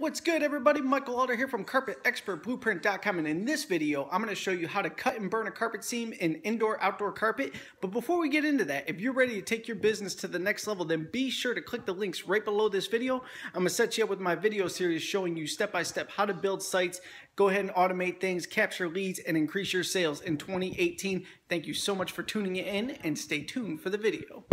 What's good, everybody? Michael Alder here from CarpetExpertBlueprint.com, and in this video I'm going to show you how to cut and burn a carpet seam in indoor-outdoor carpet. But before we get into that, if you're ready to take your business to the next level, then be sure to click the links right below this video. I'm going to set you up with my video series showing you step-by-step how to build sites, go ahead and automate things, capture leads, and increase your sales in 2018. Thank you so much for tuning in, and stay tuned for the video.